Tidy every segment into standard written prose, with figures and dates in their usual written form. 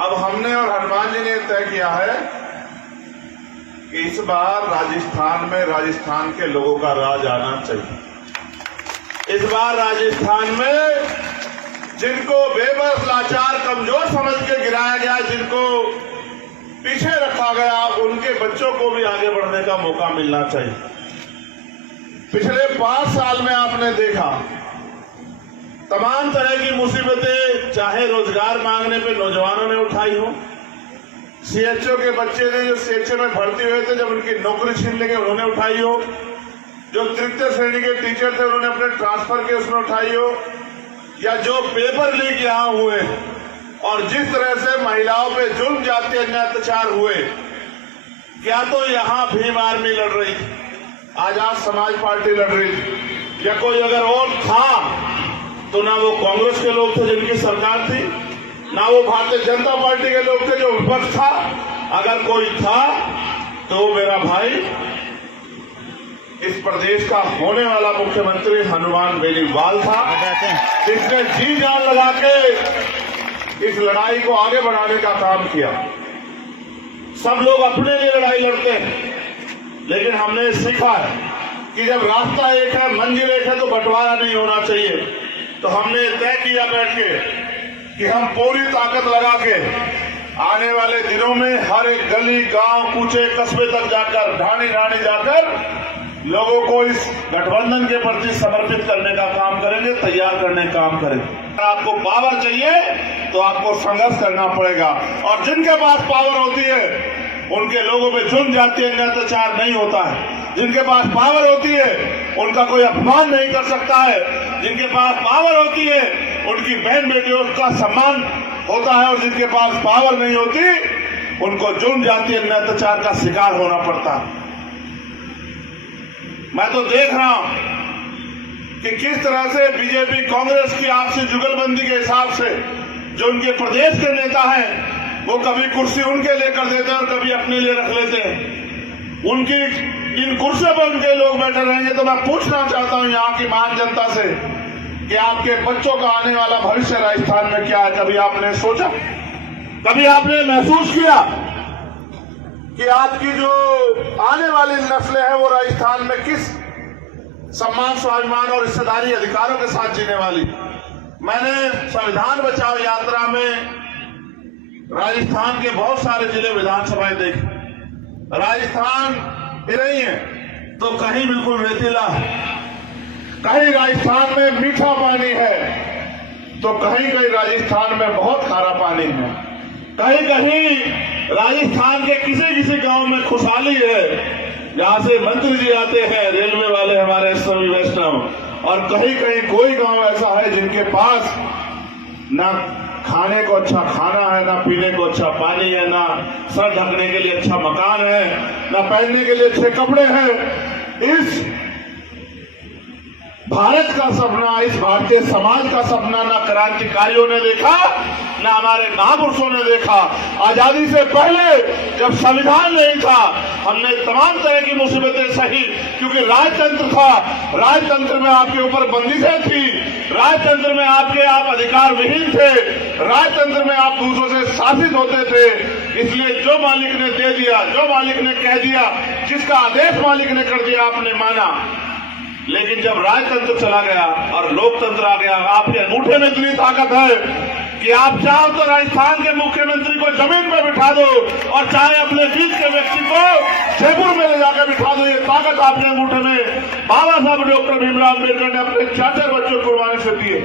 अब हमने और हनुमान जी ने तय किया है कि इस बार राजस्थान के लोगों का राज आना चाहिए। इस बार राजस्थान में जिनको बेबस, लाचार, कमजोर समझ के गिराया गया, जिनको पीछे रखा गया, उनके बच्चों को भी आगे बढ़ने का मौका मिलना चाहिए। पिछले 5 साल में आपने देखा तमाम तरह की मुसीबतें, चाहे रोजगार मांगने पे नौजवानों ने उठाई हो, सीएचओ के बच्चे ने जो सीएचओ में भर्ती हुए थे जब उनकी नौकरी छीन लेंगे उन्होंने उठाई हो, जो तृतीय श्रेणी के टीचर थे उन्होंने अपने ट्रांसफर के उसमें उठाई हो, या जो पेपर लीक यहां हुए और जिस तरह से महिलाओं पे जुल्म, जाति, अन्याय, अत्याचार हुए, क्या तो यहां भीम आर्मी लड़ रही थी, आजाद समाज पार्टी लड़ रही थी, या कोई अगर और था तो ना वो कांग्रेस के लोग थे जिनकी सरकार थी, ना वो भारतीय जनता पार्टी के लोग थे जो विपक्ष था। अगर कोई था तो मेरा भाई इस प्रदेश का होने वाला मुख्यमंत्री हनुमान बेनीवाल था, जिसने जी जान लगा के इस लड़ाई को आगे बढ़ाने का काम किया। सब लोग अपने लिए लड़ाई लड़ते हैं, लेकिन हमने सीखा है कि जब रास्ता एक है, मंजिल एक है, तो बंटवारा नहीं होना चाहिए। तो हमने तय किया बैठ के कि हम पूरी ताकत लगा के आने वाले दिनों में हर एक गली, गांव, कूचे, कस्बे तक जाकर, ढाणी ढाणी जाकर लोगों को इस गठबंधन के प्रति समर्पित करने का काम करेंगे, तैयार करने का काम करेंगे। अगर आपको पावर चाहिए तो आपको संघर्ष करना पड़ेगा, और जिनके पास पावर होती है उनके लोगों पे जुल्म, जाति, अन्याय, अत्याचार नहीं होता है। जिनके पास पावर होती है उनका कोई अपमान नहीं कर सकता है। जिनके पास पावर होती है उनकी बहन बेटियों का सम्मान होता है, और जिनके पास पावर नहीं होती उनको जुल्म, जाति, अन्याय, अत्याचार का शिकार होना पड़ता है। मैं तो देख रहा हूं कि किस तरह से बीजेपी, कांग्रेस की आपसी जुगलबंदी के हिसाब से जो उनके प्रदेश के नेता हैं वो कभी कुर्सी उनके लेकर देते हैं और कभी अपने लिए रख लेते हैं। उनकी इन कुर्सियों पर उनके लोग बैठे रहेंगे। तो मैं पूछना चाहता हूं यहाँ की महान जनता से कि आपके बच्चों का आने वाला भविष्य राजस्थान में क्या है? कभी आपने सोचा, कभी आपने महसूस किया कि आपकी जो आने वाली नस्लें हैं वो राजस्थान में किस सम्मान, स्वाभिमान और हिस्सेदारी, अधिकारों के साथ जीने वाली? मैंने संविधान बचाओ यात्रा में राजस्थान के बहुत सारे जिले, विधानसभाएं देखी। राजस्थान नहीं है तो कहीं बिल्कुल रेतीला है, कहीं राजस्थान में मीठा पानी है तो कहीं कहीं राजस्थान में बहुत खारा पानी है, कहीं कहीं राजस्थान के किसी किसी गांव में खुशहाली है जहां से मंत्री जी आते हैं, रेलवे वाले हमारे स्वामी वैष्णव, और कहीं कहीं कोई गांव ऐसा है जिनके पास ना खाने को अच्छा खाना है, ना पीने को अच्छा पानी है, ना सर ढकने के लिए अच्छा मकान है, ना पहनने के लिए अच्छे कपड़े हैं। इस भारत का सपना, इस भारतीय समाज का सपना ना क्रांतिकारियों ने देखा, ना हमारे महापुरुषों ने देखा। आजादी से पहले जब संविधान नहीं था हमने तमाम तरह की मुसीबतें सही, क्योंकि राजतंत्र था। राजतंत्र में आपके ऊपर बंदिशें थी, राजतंत्र में आप अधिकार विहीन थे, राजतंत्र में आप दूसरों से शासित होते थे। इसलिए जो मालिक ने दे दिया, जो मालिक ने कह दिया, जिसका आदेश मालिक ने कर दिया, आपने माना। लेकिन जब राजतंत्र चला गया और लोकतंत्र आ गया, आपके अंगूठे में इतनी ताकत है कि आप चाहो तो राजस्थान के मुख्यमंत्री को जमीन पर बिठा दो और चाहे अपने बीच के व्यक्ति को जयपुर में ले जाकर बिठा दो। ये ताकत आपके अंगूठे में बाबा साहब डॉक्टर भीमराव अम्बेडकर ने अपने 4 बच्चों को कुर्बानी से दिए।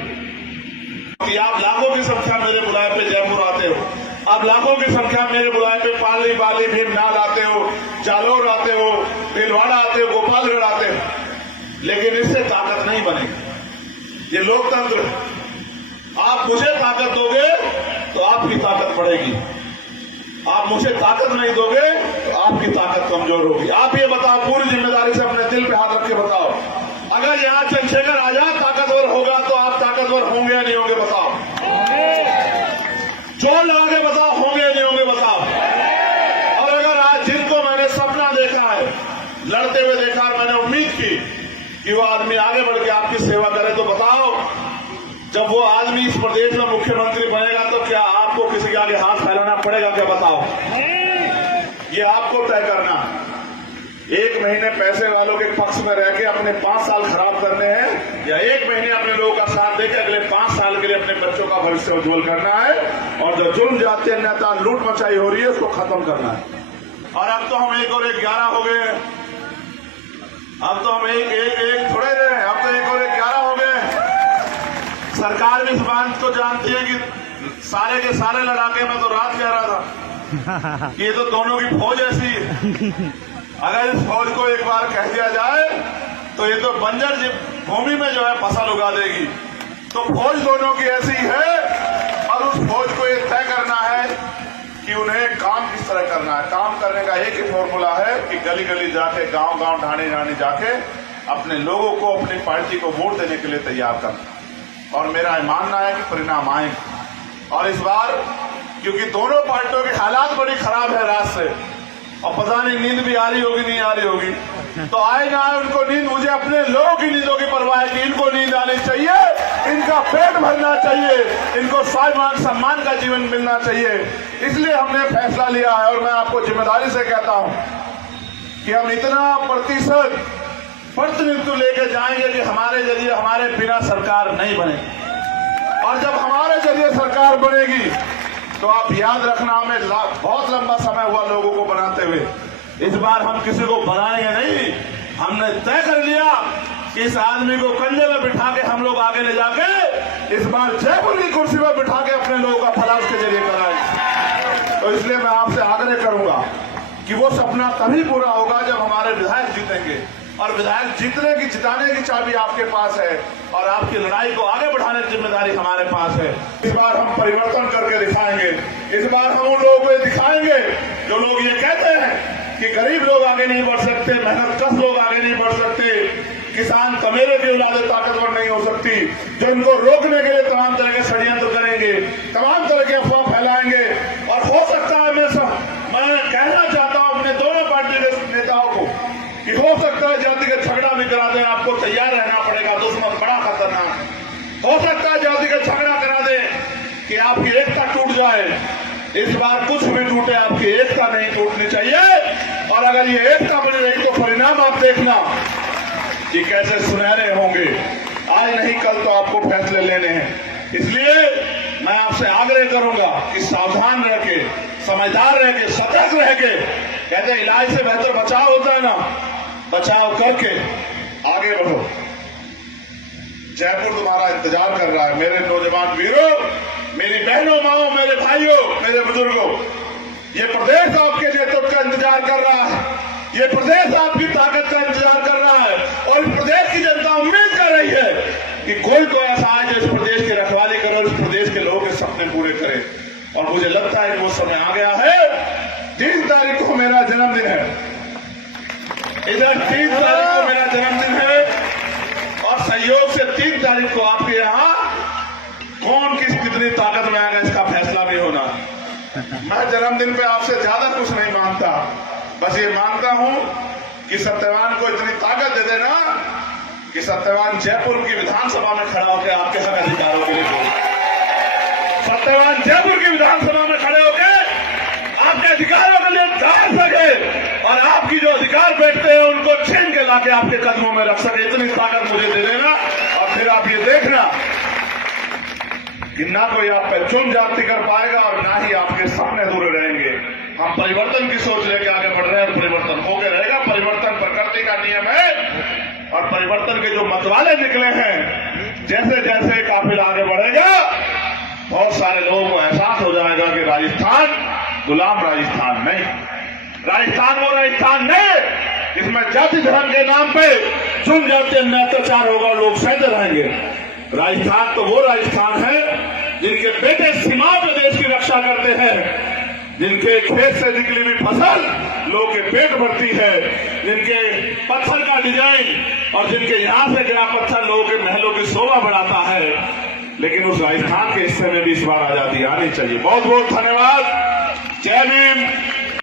आप लाखों की संख्या मेरे बुलाए पे जयपुर आते हो, आप लाखों की संख्या मेरे बुलाए पे पाली, बाली, भीमनाल आते हो, जालौर आते हो, भीलवाड़ा आते हो, गोपालगढ़ आते हो, लेकिन इससे ताकत नहीं बनेगी। ये लोकतंत्र है। आप मुझे ताकत दोगे तो आपकी ताकत बढ़ेगी, आप मुझे ताकत नहीं दोगे तो आपकी ताकत कमजोर होगी। आप ये बताओ, पूरी जिम्मेदारी से अपने दिल पे हाथ रख के बताओ, अगर यहाँ चंद्रशेखर आजाद ताकतवर होगा तो आप ताकतवर होंगे या नहीं होंगे? बताओ, जोर लगा के बताओ, होंगे या नहीं होंगे? बताओ। और अगर आज जिनको मैंने सपना देखा है, लड़ते हुए देखा, और मैंने उम्मीद की कि वो आदमी आगे बढ़ के आपकी सेवा करे, तो बताओ, जब वो आदमी इस प्रदेश में मुख्यमंत्री बनेगा तो क्या आपको किसी के आगे हाथ फैलाना पड़ेगा क्या बताओ? ये आपको तय करना। एक महीने पैसे वालों के पक्ष में रह के अपने 5 साल खराब करने हैं, या एक महीने अपने लोगों का साथ देकर अगले 5 साल के लिए अपने बच्चों का भविष्य उज्जवल करना है, और जो जुल्म जाति अन्यायता लूट मचाई हो रही है उसको खत्म करना है। और अब तो हम 1 और 1 11 हो गए हैं। अब तो हम एक थोड़े रहे, अब तो 1 और 1 11 हो गए। सरकार भी इस बात को जानती है कि सारे के सारे लड़ाके में तो रात कह रहा था कि ये तो दोनों की फौज ऐसी है। अगर इस फौज को एक बार कह दिया जाए तो ये तो बंजर भूमि में जो है फसल उगा देगी। तो फौज दोनों की ऐसी है, और उस फौज को ये तय करना है कि उन्हें काम किस तरह करना है। काम करने का एक ही फॉर्मूला है कि गली गली जाके, गांव गांव, ढाणी ढाणी जाके अपने लोगों को, अपनी पार्टी को वोट देने के लिए तैयार करना। और मेरा मानना है कि परिणाम आएंगे। और इस बार क्योंकि दोनों पार्टियों के हालात बड़ी खराब है रात से, और पता नहीं नींद भी आ रही होगी नहीं आ रही होगी, तो आए ना आए उनको नींद, मुझे अपने लोगों की नींदों की परवाह है कि इनको नींद आनी चाहिए, इनका पेट भरना चाहिए, इनको स्वाभिमान सम्मान का जीवन मिलना चाहिए। इसलिए हमने फैसला लिया है, और मैं आपको जिम्मेदारी से कहता हूं कि हम इतना प्रतिनिधित्व लेके जाएंगे कि हमारे जरिए, हमारे बिना सरकार नहीं बनेगी। और जब हमारे जरिए सरकार बनेगी तो आप याद रखना, हमें बहुत लंबा समय हुआ लोगों को बनाते हुए। इस बार हम किसी को बनाएंगे नहीं। हमने तय कर लिया कि इस आदमी को कंधे में बिठा के हम लोग आगे ले जाके इस बार जयपुर की कुर्सी पर बिठा के अपने लोगों का भला उसके जरिए कराएंगे। तो इसलिए मैं आपसे आग्रह करूंगा कि वो सपना तभी पूरा होगा जब हमारे विधायक जीतेंगे, और विधायक जीतने की, जिताने की चाबी आपके पास है, और आपकी लड़ाई को आगे बढ़ाने की जिम्मेदारी हमारे पास है। इस बार हम परिवर्तन करके दिखाएंगे। इस बार हम उन लोगों को दिखाएंगे जो लोग ये कहते हैं कि गरीब लोग आगे नहीं बढ़ सकते, मेहनतकश लोग आगे नहीं बढ़ सकते, किसान कमेरे की औलादे ताकतवर नहीं हो सकती, जो इनको रोकने के लिए तमाम तरह के षड्यंत्र करेंगे, तमाम तरह के अफवाह फैलाएंगे। और हो सकता है मैं कहना चाहता हूं अपने दोनों पार्टी के नेताओं को कि हो सकता है जातिगत झगड़ा भी करा दें, आपको तैयार रहना पड़ेगा। दुश्मन बड़ा खतरनाक है। हो सकता है जातिगत झगड़ा करा दें कि आपकी एकता टूट जाए। इस बार कुछ भी टूटे, आपकी एकता नहीं टूटनी चाहिए। और अगर ये एकता बनी रही तो परिणाम आप देखना कि कैसे सुनहरे होंगे। आज नहीं कल तो आपको फैसले लेने हैं। इसलिए मैं आपसे आग्रह करूंगा कि सावधान रह के, समझदार रह के, सतर्क रह के, कहते हैं इलाज से बेहतर बचाव होता है ना, बचाव करके आगे बढ़ो। जयपुर तुम्हारा इंतजार कर रहा है। मेरे नौजवान वीरों, मेरी बहनों, माओ, मेरे भाइयों, मेरे बुजुर्गों, ये प्रदेश आपके नेतृत्व का इंतजार कर रहा है। ये प्रदेश आपकी ताकत का इंतजार कर रहा है। और इस प्रदेश की जनता उम्मीद कर रही है कि कोई तो ऐसा आए जो इस प्रदेश की रखवाली करे और इस प्रदेश के लोगों के सपने पूरे करे। और मुझे लगता है कि वो समय आ गया है। 3 तारीख को मेरा जन्मदिन है। इधर 3 तारीख को मेरा जन्मदिन है, और सहयोग से 3 तारीख को आपके यहाँ कौन कितनी ताकत में आएगा इसका फैसला भी होना। मैं जन्मदिन पे आपसे ज्यादा कुछ नहीं मांगता, बस ये मांगता हूं कि सत्यवान को इतनी ताकत दे देना कि सत्यवान जयपुर की विधानसभा में खड़ा होकर आपके हक अधिकारों के लिए बोले। सत्यवान जयपुर की विधानसभा में खड़े होकर आपके अधिकारों के लिए लड़ सके, और आपकी जो अधिकार बैठते हैं उनको छीन के लाके आपके कदमों में रख सके। इतनी ताकत मुझे दे देना, और फिर आप ये देखना कि ना कोई आप पे चुन जाति कर पाएगा और ना ही आपके सपने अधूरे रहेंगे। हम परिवर्तन की सोच लेके आगे बढ़ रहे हैं, परिवर्तन होके रहेगा। परिवर्तन प्रकृति का नियम है, और परिवर्तन के जो मतवाले निकले हैं, जैसे जैसे काफिला आगे बढ़ेगा, बहुत सारे लोगों को एहसास हो जाएगा कि राजस्थान गुलाम राजस्थान नहीं, राजस्थान वो राजस्थान नहीं जिसमें जाति धर्म के नाम पे चुन जाति अत्याचार होगा, लोग सहते रहेंगे। राजस्थान तो वो राजस्थान है जिनके बेटे सीमाओं पे देश की रक्षा करते हैं, जिनके खेत से निकली हुई फसल लोगों के पेट भरती है, जिनके पत्थर का डिजाइन और जिनके यहां से गिरा पत्थर लोगों के महलों की शोभा बढ़ाता है। लेकिन उस राजस्थान के हिस्से में भी इस बार आजादी आनी चाहिए। बहुत बहुत धन्यवाद। जय भीम।